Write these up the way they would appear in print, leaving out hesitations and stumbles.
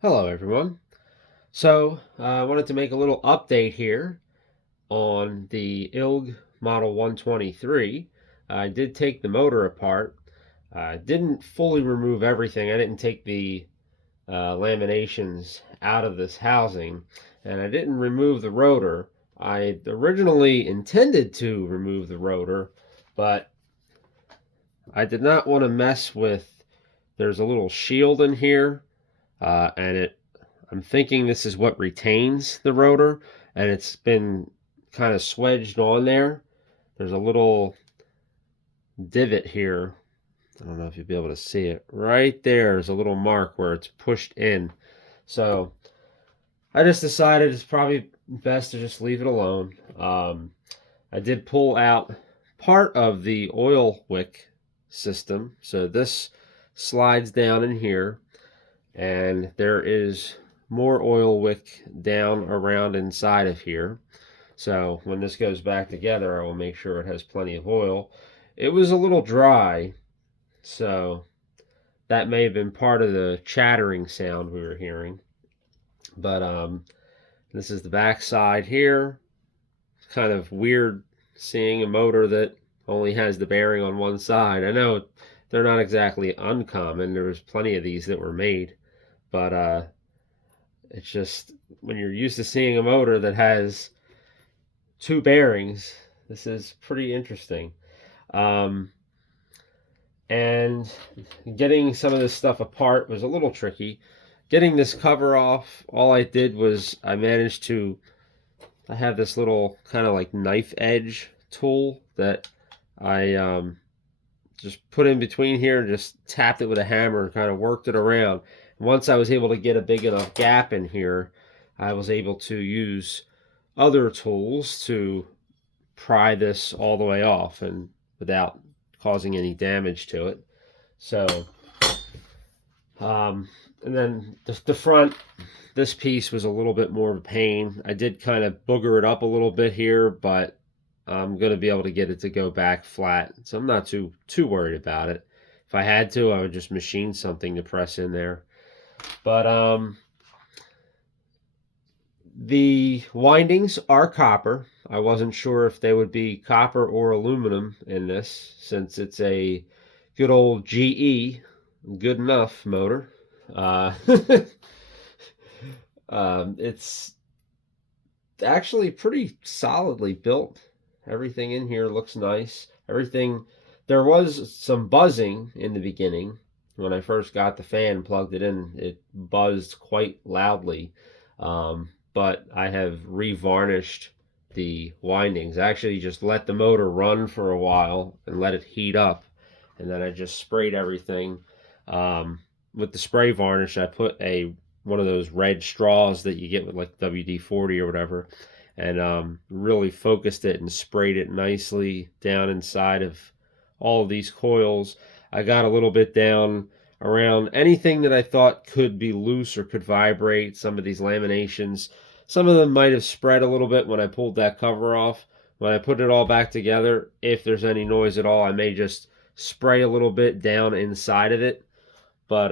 Hello everyone. I wanted to make a little update here on the ILG Model 123. I did take the motor apart. I didn't fully remove everything. I didn't take the laminations out of this housing, and I didn't remove the rotor. I originally intended to remove the rotor, but I did not want to mess with. There's a little shield in here, and I'm thinking this is what retains the rotor, and it's been kind of swedged on there. There's a little divot here. I don't know if you'll be able to see it. Right there is a little mark where it's pushed in. So I just decided it's probably best to just leave it alone. I did pull out part of the oil wick system. So this slides down in here, and there is more oil wick down around inside of here. So when this goes back together, I will make sure it has plenty of oil. It was a little dry, so that may have been part of the chattering sound we were hearing. But this is the back side here. It's kind of weird seeing a motor that only has the bearing on one side. I know they're not exactly uncommon. There was plenty of these that were made, but it's just when you're used to seeing a motor that has two bearings, this is pretty interesting. Um, and getting some of this stuff apart was a little tricky. Getting this cover off, all I did was I managed to. I have this little kind of like knife edge tool that I just put in between here and just tapped it with a hammer and kind of worked it around. Once I was able to get a big enough gap in here, I was able to use other tools to pry this all the way off and without causing any damage to it. So, and then the front, this piece was a little bit more of a pain. I did kind of booger it up a little bit here, but I'm going to be able to get it to go back flat. So I'm not too worried about it. If I had to, I would just machine something to press in there. But the windings are copper. I wasn't sure if they would be copper or aluminum in this, since it's a good old GE, good enough motor. Uh, it's actually pretty solidly built. Everything in here looks nice. Everything, there was some buzzing in the beginning. When I first got the fan and plugged it in, it buzzed quite loudly. But I have revarnished the windings. I actually just let the motor run for a while and let it heat up. And then I just sprayed everything. With the spray varnish, I put one of those red straws that you get with like WD-40 or whatever, and really focused it and sprayed it nicely down inside of all of these coils. I got a little bit down around anything that I thought could be loose or could vibrate. Some of these laminations, some of them might have spread a little bit when I pulled that cover off. When I put it all back together, if there's any noise at all, I may just spray a little bit down inside of it. But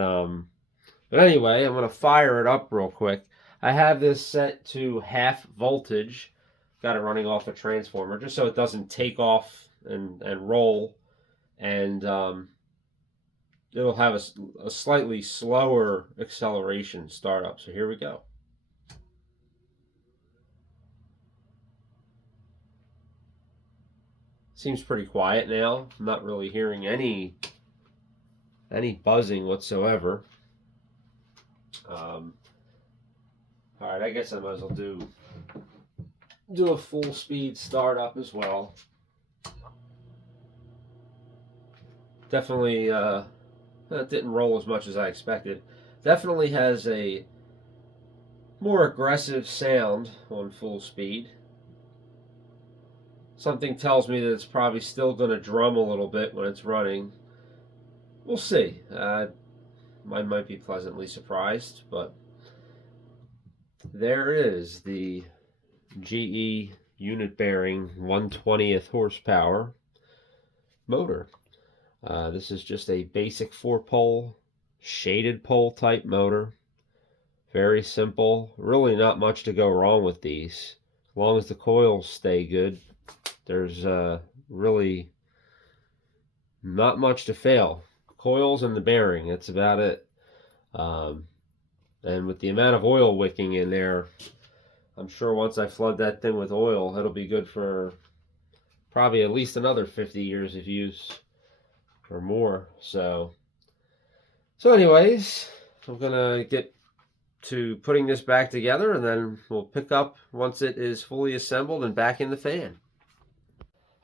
anyway, I'm going to fire it up real quick. I have this set to half voltage. Got it running off a transformer just so it doesn't take off and roll. And it'll have a slightly slower acceleration startup. So here we go. Seems pretty quiet now. I'm not really hearing any buzzing whatsoever. All right, I guess I might as well do a full speed startup as well. Definitely, that didn't roll as much as I expected. Definitely has a more aggressive sound on full speed. Something tells me that it's probably still going to drum a little bit when it's running. We'll see. I might be pleasantly surprised, but there is the GE unit bearing 1/20th horsepower motor. This is just a basic 4-pole shaded pole type motor. Very simple. Really not much to go wrong with these. As long as the coils stay good, there's really not much to fail. Coils and the bearing, that's about it. Um, and with the amount of oil wicking in there, I'm sure once I flood that thing with oil, it'll be good for probably at least another 50 years of use or more. So anyways, I'm gonna get to putting this back together, and then we'll pick up once it is fully assembled and back in the fan.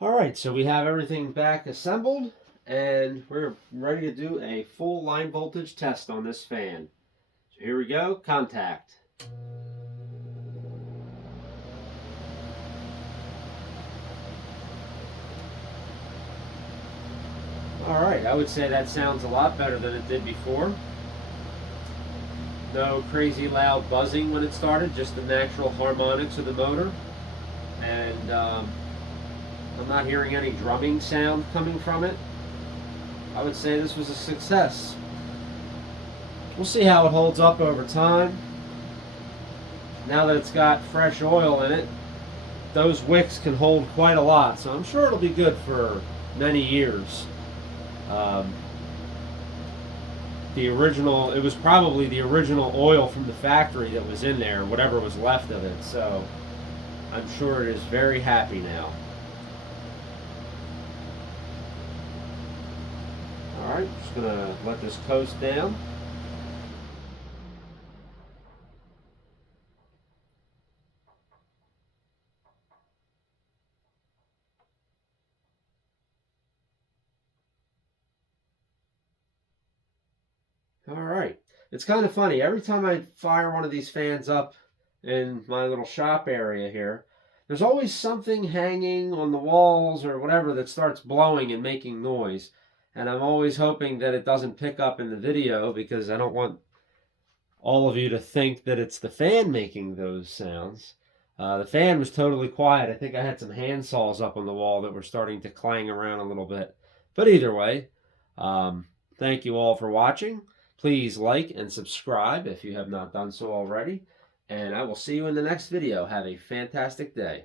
All right, so we have everything back assembled, and we're ready to do a full line voltage test on this fan. So here we go, contact. All right, I would say that sounds a lot better than it did before. No crazy loud buzzing when it started, just the natural harmonics of the motor. And I'm not hearing any drumming sound coming from it. I would say this was a success. We'll see how it holds up over time. Now that it's got fresh oil in it, those wicks can hold quite a lot, so I'm sure it'll be good for many years. It was probably the original oil from the factory that was in there, whatever was left of it, so I'm sure it is very happy now. Alright, just gonna let this coast down. Alright, it's kind of funny, every time I fire one of these fans up in my little shop area here, there's always something hanging on the walls or whatever that starts blowing and making noise. And I'm always hoping that it doesn't pick up in the video, because I don't want all of you to think that it's the fan making those sounds. The fan was totally quiet. I think I had some hand saws up on the wall that were starting to clang around a little bit. But either way, thank you all for watching. Please like and subscribe if you have not done so already. And I will see you in the next video. Have a fantastic day.